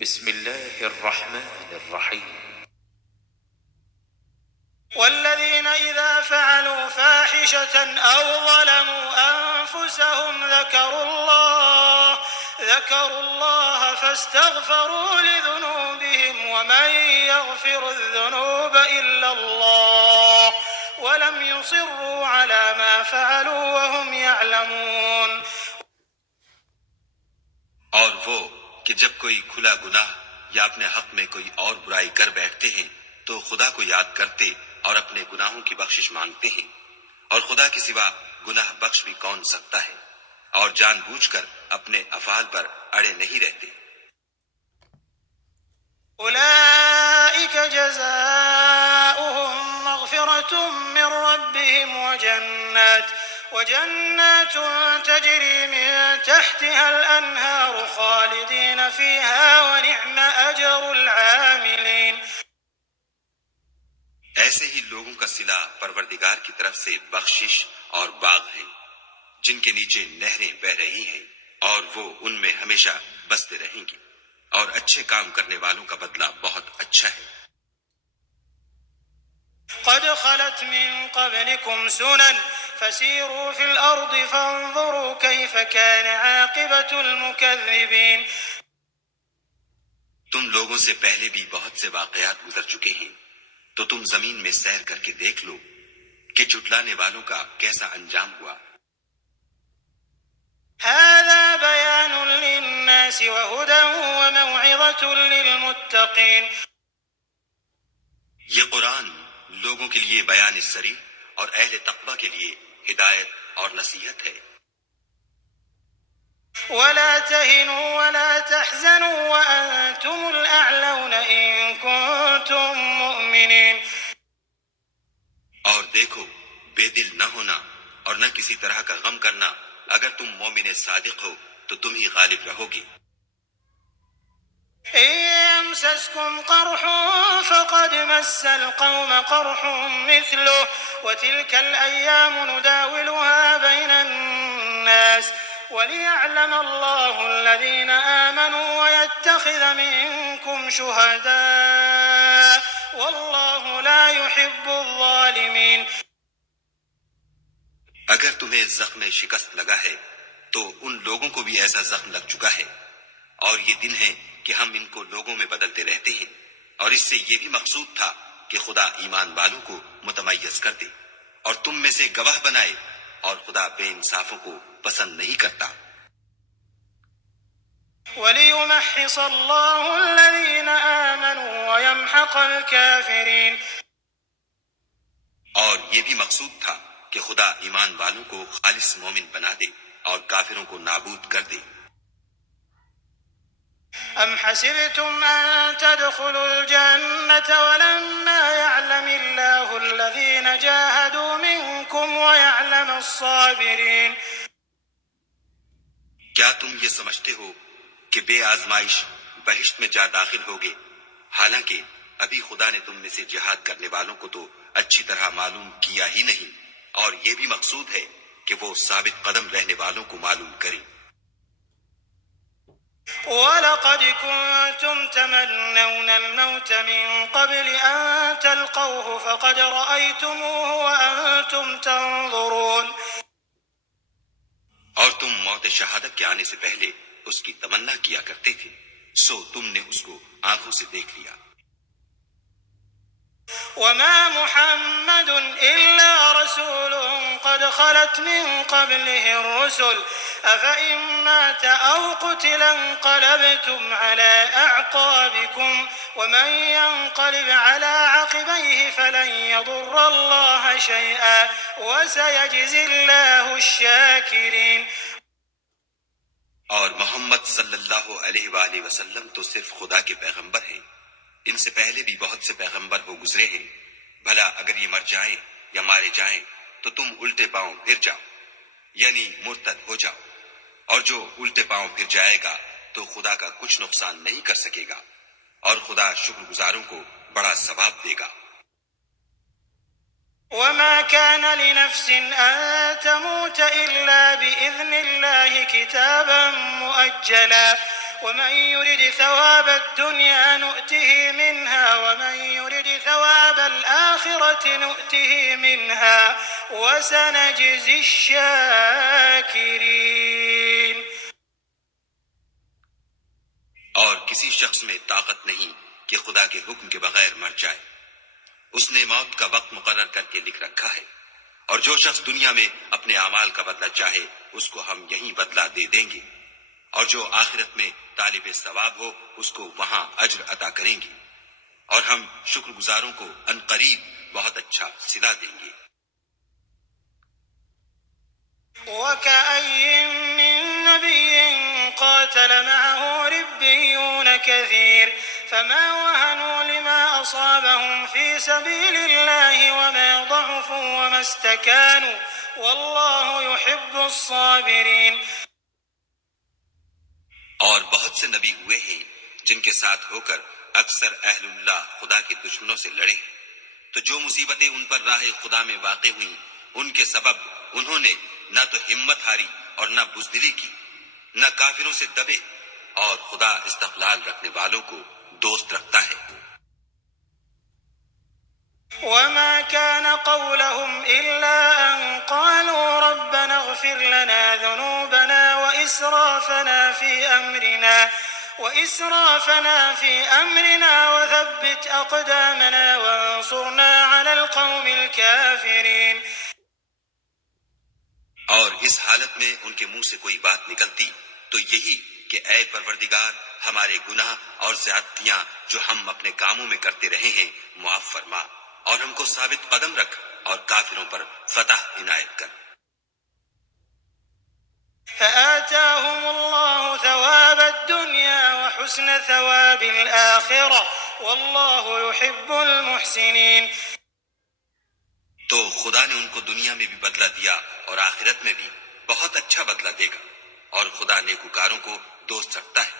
بسم الله الرحمن الرحيم. والذين إذا فعلوا فاحشة أو ظلموا أنفسهم ذكروا الله فاستغفروا لذنوبهم ومن يغفر الذنوب إلا الله ولم يصروا على ما فعلوا وهم يعلمون. اور وہ کہ جب کوئی کھلا گناہ یا اپنے حق میں کوئی اور برائی کر بیٹھتے ہیں تو خدا کو یاد کرتے اور اپنے گناہوں کی بخشش مانگتے ہیں، اور خدا کے سوا گناہ بخش بھی کون سکتا ہے، اور جان بوجھ کر اپنے افعال پر اڑے نہیں رہتے۔ أولئك جزاؤهم مغفرة من ربهم وجنات تجري من تحتها الأنهار خالدين فيها ونعم أجر العاملين. ایسے ہی لوگوں کا صلہ پروردگار کی طرف سے بخشش اور باغ ہیں جن کے نیچے نہریں بہ رہی ہیں، اور وہ ان میں ہمیشہ بستے رہیں گے، اور اچھے کام کرنے والوں کا بدلہ بہت اچھا ہے۔ قد خلت من قبلكم سنن فسيروا في الأرض فانظروا كيف كان عاقبة المكذبين. تم لوگوں سے پہلے بھی بہت سے واقعات گزر چکے ہیں، تو تم زمین میں سیر کر کے دیکھ لو کہ جھٹلانے والوں کا کیسا انجام ہوا۔ هذا بيان للناس وهدى وموعظة للمتقين. یہ قرآن لوگوں کے لیے بیان صریح اور اہل تقوی کے لیے ہدایت اور نصیحت ہے۔ ولا تهنوا ولا تحزنوا وأنتم الأعلون إن كنتم مؤمنين. اور دیکھو، بے دل نہ ہونا اور نہ کسی طرح کا غم کرنا، اگر تم مومن صادق ہو تو تم ہی غالب رہو گے۔ إن يمسسكم قرح فقد مس القوم قرح مثله وتلك الأيام نداولها بين الناس وليعلم الله الذين آمنوا ويتخذ منكم شهداء والله لا يحب الظالمين. اگر تمہیں زخم شکست لگا ہے تو ان لوگوں کو بھی ایسا زخم لگ چکا ہے، اور یہ دن ہے کہ ہم ان کو لوگوں میں بدلتے رہتے ہیں، اور اس سے یہ بھی مقصود تھا کہ خدا ایمان والوں کو متمیز کر دے اور تم میں سے گواہ بنائے، اور خدا بے انصافوں کو پسند نہیں کرتا۔ وَلِيُمَحِّصَ اللَّهُ الَّذِينَ آمَنُوا وَيَمْحَقَ الْكَافِرِينَ. اور یہ بھی مقصود تھا کہ خدا ایمان والوں کو خالص مومن بنا دے اور کافروں کو نابود کر دے۔ أَمْ حَسِبْتُمْ أَن تَدْخُلُوا الْجَنَّةَ وَلَمَّا يَعْلَمِ اللَّهُ الَّذِينَ جَاهَدُوا مِنكُمْ وَيَعْلَمَ الصَّابِرِينَ. کیا تم یہ سمجھتے ہو کہ بے آزمائش بہشت میں جا داخل ہوگے، حالانکہ ابھی خدا نے تم میں سے جہاد کرنے والوں کو تو اچھی طرح معلوم کیا ہی نہیں، اور یہ بھی مقصود ہے کہ وہ ثابت قدم رہنے والوں کو معلوم کریں۔ وَلَقَدْ كُنتُمْ تَمَنَّوْنَ الْمَوْتَ مِن قَبْلِ أَن تَلْقَوْهُ فَقَدْ رَأَيْتُمُوهُ وَأَنْتُمْ تَنظُرُونَ. اور تم موت شہادت کے آنے سے پہلے اس کی تمنا کیا کرتے تھے، سو تم نے اس کو آنکھوں سے دیکھ لیا۔ وَمَا مُحَمَّدٌ إِلَّا رَسُولٌ قَدْ خَلَتْ مِن قَبْلِهِ الرُّسُلُ أَفَإِن مَّاتَ أَوْ قُتِلَ انقَلَبْتُمْ عَلَىٰ أَعْقَابِكُمْ وَمَن يَنقَلِبْ عَلَىٰ عَقِبَيْهِ فَلَن يَضُرَّ اللَّهَ شَيْئًا وَسَيَجْزِي اللَّهُ الشَّاكِرِينَ. اور محمد صلی اللہ علیہ وآلہ وسلم تو صرف خدا کے پیغمبر ہیں، ان سے پہلے بھی بہت سے پیغمبر ہو گزرے ہیں، بھلا اگر یہ مر جائیں یا مارے جائیں تو تم الٹے پاؤں پھر جاؤ، یعنی مرتد ہو جاؤ، اور جو الٹے پاؤں پھر جائے گا تو خدا کا کچھ نقصان نہیں کر سکے گا، اور خدا شکر گزاروں کو بڑا ثواب دے گا۔ وما كان لنفس أن تموت إلا بإذن الله كتابا مؤجلا ومن يرد ثواب الدنيا نؤته منها ومن يرد ثواب الآخرة نؤته منها وسنجزي الشاكرين. اور کسی شخص میں طاقت نہیں کہ خدا کے حکم کے بغیر مر جائے. اس نے موت کا وقت مقرر کر کے لکھ رکھا ہے، اور جو شخص دنیا میں اپنے اعمال کا بدلہ چاہے اس کو ہم یہیں بدلہ دے دیں گے، اور جو آخرت میں طالب ثواب ہو اس کو وہاں اجر عطا کریں گے، اور ہم شکر گزاروں کو عنقریب بہت اچھا صلا دیں گے. وكأي من نبي قاتل معه ربيون كثير فما وهنوا لما أصابهم في سبيل الله وما ضعفوا وما استكانوا والله يحب الصابرين. اور بہت سے نبی ہوئے ہیں جن کے ساتھ ہو کر اکثر اہل اللہ خدا کے دشمنوں سے لڑے ہیں، تو جو مصیبتیں ان پر راہ خدا میں واقع ہوئیں ان کے سبب انہوں نے نہ تو ہمت ہاری اور نہ بزدلی کی، نہ کافروں سے دبے، اور خدا استقلال رکھنے والوں کو دوست رکھتا ہے. وما كان قولهم إلا أن قالوا ربنا اغفر لنا ذنوبنا وإسرافنا في أمرنا وثبت أقدامنا وانصرنا على القوم الكافرين. اور اس حالت میں ان کے منہ سے کوئی بات نکلتی تو یہی کہ اے پروردگار، ہمارے گناہ اور زیادتیاں جو ہم اپنے کاموں میں کرتے رہے ہیں معاف فرما، اور ہم کو ثابت قدم رکھ اور کافروں پر فتح عنایت کر. فآتاهم الله ثواب الدنيا وحسن ثواب الآخرة والله يحب المحسنين. تو خدا نے ان کو دنیا میں بھی بدلہ دیا اور آخرت میں بھی بہت اچھا بدلہ دے گا، اور خدا نیکوکاروں کو دوست رکھتا ہے.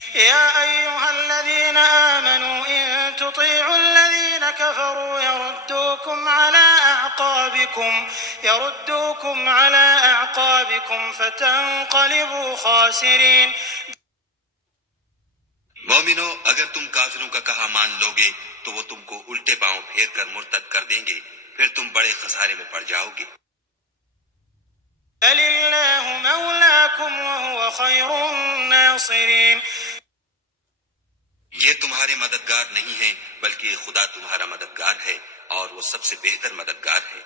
يا أيها الذين آمنوا إن تطيعوا الذين كفروا يردوكم على أعقابكم فتنقلبوا خاسرين. مومنو، اگر تم کافروں کا کہا مان لو گے تو وہ تم کو الٹے پاؤں پھیر کر مرتد کر دیں گے، پھر تم بڑے خسارے میں پڑ جاؤ گے. بل الله مولاكم وهو خير الناصرين. یہ تمہارے مددگار نہیں ہیں بلکہ خدا تمہارا مددگار ہے اور وہ سب سے بہتر مددگار ہے.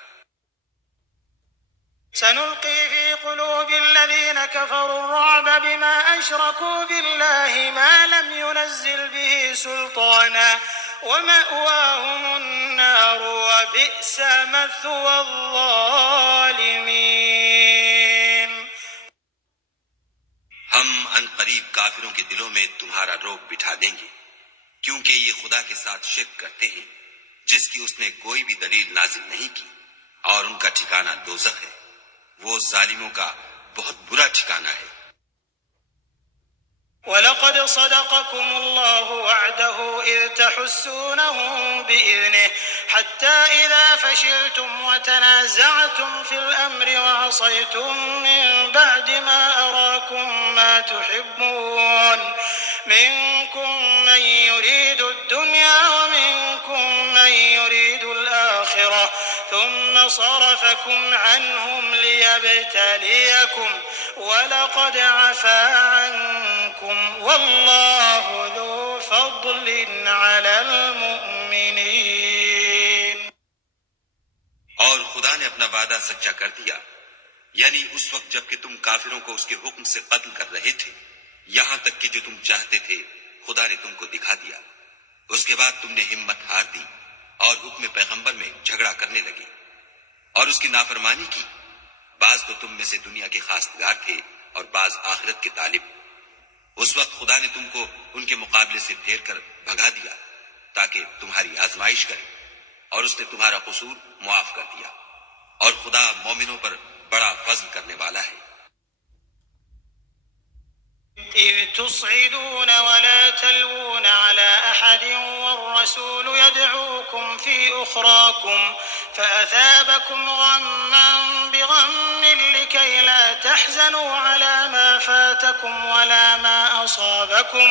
سنلقي في قلوب الذين كفروا الرعب بما أشركوا بالله ما لم ينزل به سلطانا ومأواهم النار وبئس مثوى الظالمين. ہم ان قریب کافروں کے دلوں میں تمہارا روب بٹھا دیں گے، کیونکہ یہ خدا کے ساتھ شرک کرتے ہیں جس کی اس نے کوئی بھی دلیل نازل نہیں کی، اور ان کا ٹھکانہ دوزخ ہے، وہ ظالموں کا بہت برا ٹھکانہ ہے. وَلَقَدْ صَدَقَكُمُ اللَّهُ وَعْدَهُ إِذْ تَحُسُّونَهُم بِإِذْنِهِ حَتَّى إِذَا فَشِلْتُمْ وَتَنَازَعْتُمْ فِي الْأَمْرِ وَعَصَيْتُم مِّن بَعْدِ مَا أَرَاكُم مَّا تُحِبُّونَ مِنكُم مَّن يُرِيدُ الدُّنْيَا وَمِنكُم مَّن يُرِيدُ الْآخِرَةَ ثُمَّ صَرَفَكُمْ عَنْهُمْ لِيَبْتَلِيَكُمْ وَلَقَدْ عَفَا عَنكُمْ وَاللَّهُ ذُو فَضْلٍ عَلَى الْمُؤْمِنِينَ. اور خدا نے اپنا وعدہ سچا کر دیا، یعنی اس وقت جب کہ تم کافروں کو اس کے حکم سے قتل کر رہے تھے، یہاں تک کہ جو تم چاہتے تھے خدا نے تم کو دکھا دیا. اس کے بعد تم نے ہمت ہار دی اور حکم پیغمبر میں جھگڑا کرنے لگے اور اس کی نافرمانی کی. بعض تو تم میں سے دنیا کے خواستگار تھے اور بعض آخرت کے طالب. اس وقت خدا نے تم کو ان کے مقابلے سے پھیر کر بھگا دیا تاکہ تمہاری آزمائش کرے، اور اس نے تمہارا قصور معاف کر دیا، اور خدا مومنوں پر بڑا فضل کرنے والا ہے. إذ تصعدون ولا تلوون على أحد والرسول يدعوكم في أخراكم فأثابكم غما بغم لكي لا تحزنوا على ما فاتكم لكم ولا ما أصابكم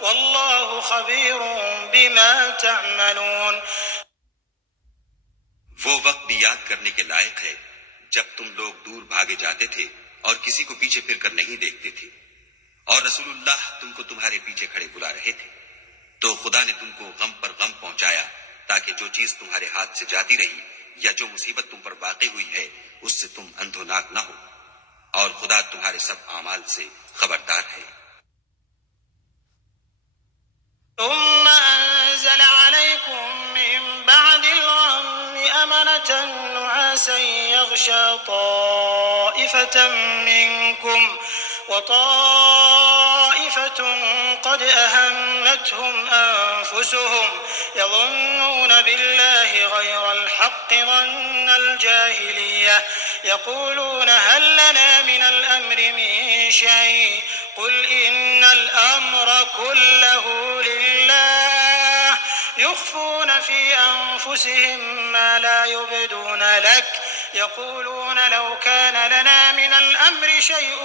والله خبير بما تعملون. وہ وقت بھی یاد کرنے کے لائق ہے جب تم لوگ دور بھاگے جاتے تھے اور کسی کو پیچھے پھر کر نہیں دیکھتے تھے، اور رسول اللہ تم کو تمہارے پیچھے کھڑے بلا رہے تھے، تو خدا نے تم کو غم پر غم پہنچایا تاکہ جو چیز تمہارے ہاتھ سے جاتی رہی یا جو مصیبت تم پر واقع ہوئی ہے اس سے تم اندھوناک نہ ہو، اور خدا تمہارے سب اعمال سے خبردار ہے۔ ثم أنزل عليكم من بعد الغم أمنة نعاسا يغشى طائفة منكم وطائفة قد أهمتهم أنفسهم يظنون بالله غير الحق ظن الجاهلية يقولون هل لنا من الأمر من شيء قل إن الأمر كله لله يخفون في أنفسهم ما لا يبدون لك يقولون لو كان لنا من الأمر شيء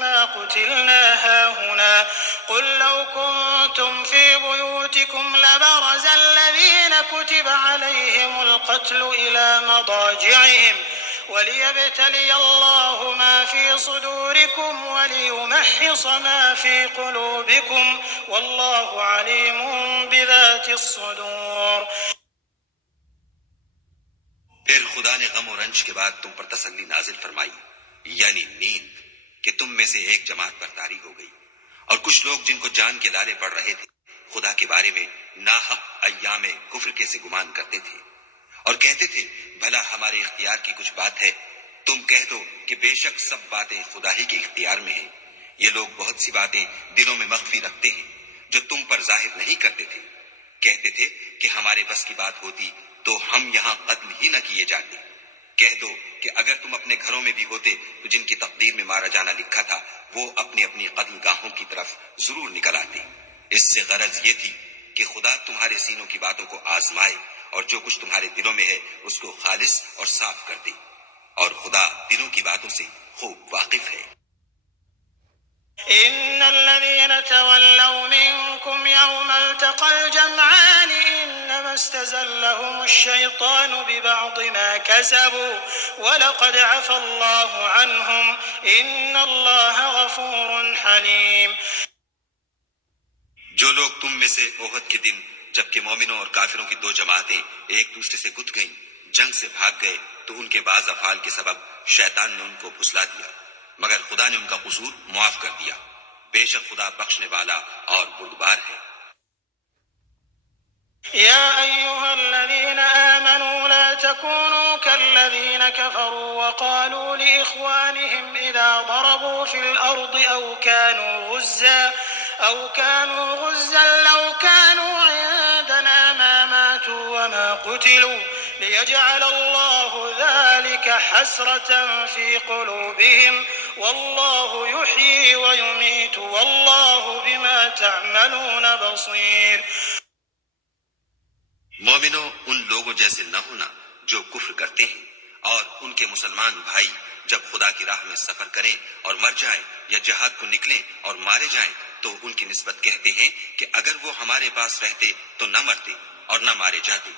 ما قتلنا هاهنا قل لو كنتم في بيوتكم لبرز الذين كتب عليهم القتل إلى مضاجعهم وليبتلي الله ما في صدوركم وليمحص ما في قلوبكم والله عليم بذات الصدور. پھر خدا نے غم و رنج کے بعد تم پر تسلی نازل فرمائی، یعنی نیند، کہ تم میں سے ایک جماعت پر طاری ہو گئی، اور کچھ لوگ جن کو جان کے لالے پڑ رہے تھے خدا کے بارے میں ناحق ایام کفر کے سے گمان کرتے تھے، اور کہتے تھے بھلا ہمارے اختیار کی کچھ بات ہے؟ تم کہہ دو کہ بے شک سب باتیں خدا ہی کے اختیار میں ہیں، یہ لوگ بہت سی باتیں دلوں میں مخفی رکھتے ہیں جو تم پر ظاہر نہیں کرتے تھے۔ کہتے تھے کہ ہمارے بس کی بات ہوتی تو ہم یہاں قتل ہی نہ کیے جاتے۔ کہہ دو کہ اگر تم اپنے گھروں میں بھی ہوتے تو جن کی تقدیر میں مارا جانا لکھا تھا وہ اپنی اپنی قتل گاہوں کی طرف ضرور نکل آتے۔ اس سے غرض یہ تھی کہ خدا تمہارے سینوں کی باتوں کو آزمائے اور جو کچھ تمہارے دلوں میں ہے اس کو خالص اور صاف کر دے، اور خدا دلوں کی باتوں سے خوب واقف ہے۔ إن الذين تولوا منكم يوم التقى الجمعان إنما استزلهم الشيطان ببعض ما كسبوا ولقد عفى الله عنهم إن الله غفور حليم. جو لوگ تم میں سے احد کے دن جبکہ مومنوں اور کافروں کی دو جماعتیں ایک دوسرے سے گت گئیں جنگ سے بھاگ گئے تو ان کے بعض افعال کے سبب شیطان نے ان کو پھسلا دیا، مگر خدا نے ان کا قصور معاف کر دیا، بے شک خدا بخشنے والا اور بردبار ہے۔ يا أيها الذين آمنوا لا تكونوا كالذين كفروا وقالوا لإخوانهم إذا ضربوا في الأرض أو كانوا غزا لو كانوا عندنا ما ماتوا وما قتلوا ليجعل الله ذلك حسرة في قلوبهم والله يحيي ويميت والله بما تعملون بصير. مومنوں ان لوگوں جیسے نہ ہونا جو کفر کرتے ہیں، اور ان کے مسلمان بھائی جب خدا کی راہ میں سفر کریں اور مر جائیں یا جہاد کو نکلیں اور مارے جائیں تو ان کی نسبت کہتے ہیں کہ اگر وہ ہمارے پاس رہتے تو نہ مرتے اور نہ مارے جاتے۔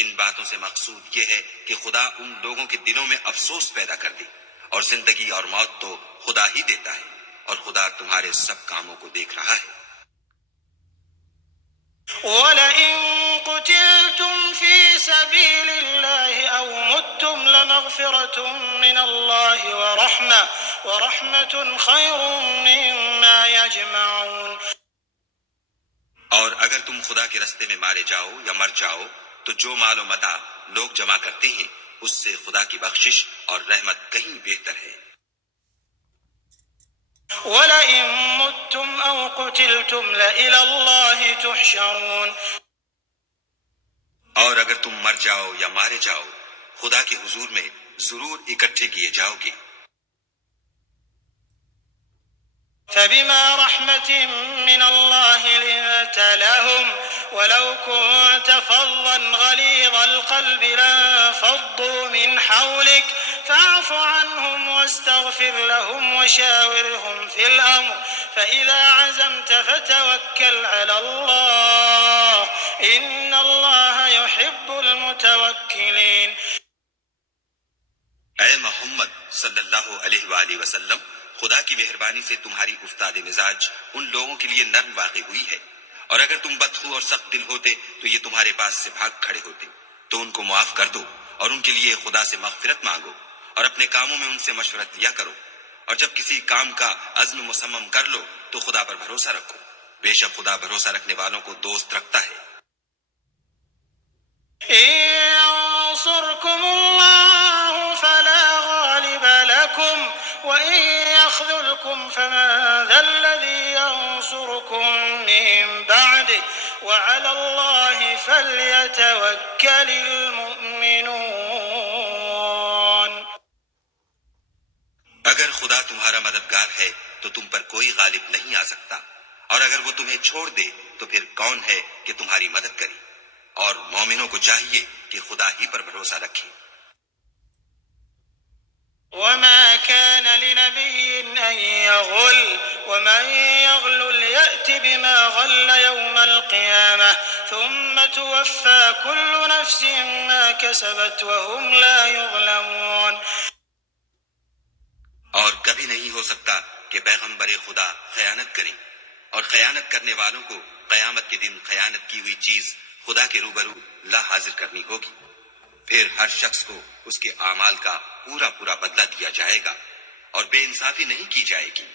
ان باتوں سے مقصود یہ ہے کہ خدا ان لوگوں کے دلوں میں افسوس پیدا کر دے، اور زندگی اور موت تو خدا ہی دیتا ہے، اور خدا تمہارے سب کاموں کو دیکھ رہا ہے۔ وَلَئِن قُتِلْتُمْ فِي سَبِيلِ اللَّهِ أَوْ مُتُّمْ لَمَغْفِرَةٌ مِّنَ اللَّهِ وَرَحْمَةٌ خَيْرٌ مِّمَّا يَجْمَعُونَ. اور اگر تم خدا کے رستے میں مارے جاؤ یا مر جاؤ تو جو مال و متاع لوگ جمع کرتے ہیں اس سے خدا کی بخشش اور رحمت کہیں بہتر ہے۔ وَلَئِن مُتُّمْ أَوْ قُتِلْتُمْ لَإِلَى اللَّهِ تُحْشَرُونَ. اور اگر تم مر جاؤ یا مارے جاؤ خدا کے حضور میں ضرور اکٹھے کیے جاؤ گے۔ فبما رحمة من الله لنت لهم ولو كنت فظا غليظ القلب لانفضوا من حولك فاعف عنهم واستغفر لهم وشاورهم في الأمر فإذا عزمت فتوكل على الله إن الله يحب المتوكلين. اے محمد صلی اللہ علیہ وآلہ وسلم، خدا کی مہربانی سے تمہاری افتاد مزاج ان لوگوں کے لیے نرم واقع ہوئی ہے، اور اگر تم بدخو اور سخت دل ہوتے تو یہ تمہارے پاس سے بھاگ کھڑے ہوتے. تو ان کو معاف کر دو اور ان کے لیے خدا سے مغفرت مانگو، اور اپنے کاموں میں ان سے مشورت لیا کرو، اور جب کسی کام کا عزم مصمم کر لو تو خدا پر بھروسہ رکھو، بے شک خدا بھروسہ رکھنے والوں کو دوست رکھتا ہے. ينصركم الله فلا غالب لكم وإن يخذلكم فمن ذا الذي ينصركم من بعده وعلى الله فليتوكل المؤمنون. اگر خدا تمہارا مددگار ہے تو تم پر کوئی غالب نہیں آ سکتا، اور اگر وہ تمہیں چھوڑ دے تو پھر کون ہے کہ تمہاری مدد کرے؟ اور مومنوں کو چاہیے کہ خدا ہی پر بھروسہ رکھیں. وما كان لنبي أن يغل ومن يغل يأت بما غل يوم القيامة ثم توفى كل نفس ما كسبت وهم لا يظلمون. اور کبھی نہیں ہو سکتا کہ پیغمبر خدا خیانت کریں، اور خیانت کرنے والوں کو قیامت کے دن خیانت کی ہوئی چیز خدا کے روبرو لا حاضر کرنی ہوگی. پھر ہر شخص کو اس کے اعمال کا پورا بدلہ دیا جائے گا، اور بے انصافی نہیں کی جائے گی.